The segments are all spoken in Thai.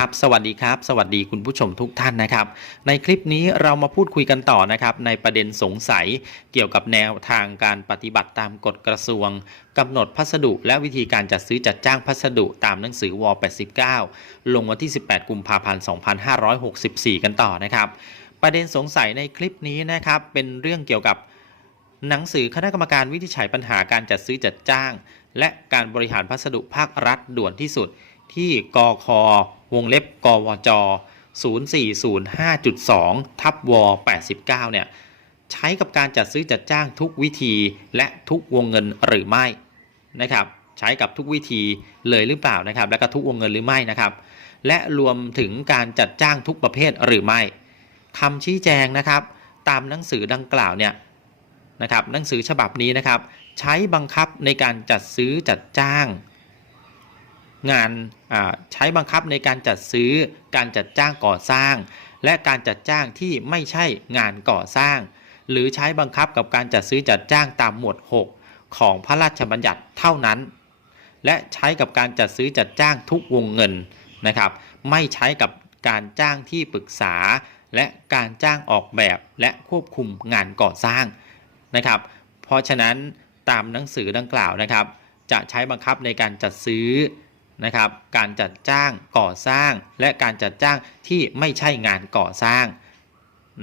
ครับสวัสดีครับ สวัสดีคุณผู้ชมทุกท่านนะครับ ในคลิปนี้เรามาพูดคุยกันต่อนะครับ ในประเด็นสงสัยเกี่ยวกับแนวทางการปฏิบัติตามกฎกระทรวงกำหนดพัสดุและวิธีการจัดซื้อจัดจ้างพัสดุตามหนังสือว89 ลงวันที่ 18 กุมภาพันธ์ 2564 กันต่อนะครับ ประเด็นสงสัยในคลิปนี้นะครับเป็นเรื่องเกี่ยวกับหนังสือคณะกรรมการวินิจฉัยปัญหาการจัดซื้อจัดจ้าง และการบริหารพัสดุภาครัฐด่วนที่สุด ที่กควงเล็บกวจ 0405.2 ทับว89 เนี่ย ใช้กับการจัดซื้อจัดจ้างทุกวิธีและทุกวงเงินหรือไม่นะครับ ใช้กับทุกวิธีเลยหรือเปล่านะครับ และก็ทุกวงเงินหรือไม่นะครับ และรวมถึงการจัดจ้างทุกประเภทหรือไม่คำชี้แจงนะครับ ตามหนังสือดังกล่าวเนี่ยนะครับหนังสือฉบับนี้นะครับ ใช้บังคับในการจัดซื้อจัดจ้าง งานใช้บังคับในการจัดซื้อ การจัดจ้างก่อสร้าง และการจัดจ้างที่ไม่ใช่งานก่อสร้าง หรือใช้บังคับกับการจัดซื้อจัดจ้างตามหมวด 6 ของพระราชบัญญัติเท่านั้น และใช้กับการจัดซื้อจัดจ้างทุกวงเงินนะครับ ไม่ใช้กับการจ้างที่ปรึกษา และการจ้างออกแบบและควบคุมงานก่อสร้างนะครับ เพราะฉะนั้นตามหนังสือดังกล่าวนะครับ จะใช้บังคับในการจัดซื้อ นะครับ การจัดจ้างก่อสร้าง และการจัดจ้างที่ไม่ใช่งานก่อสร้าง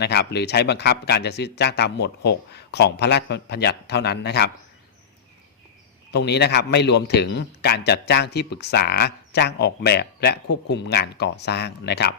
นะครับ หรือใช้บังคับการจัดซื้อจ้างตามหมวด 6 ของพระราชบัญญัติเท่านั้นนะครับ ตรงนี้นะครับไม่รวมถึงการจัดจ้างที่ปรึกษาจ้างออกแบบและควบคุมงานก่อสร้างนะครับ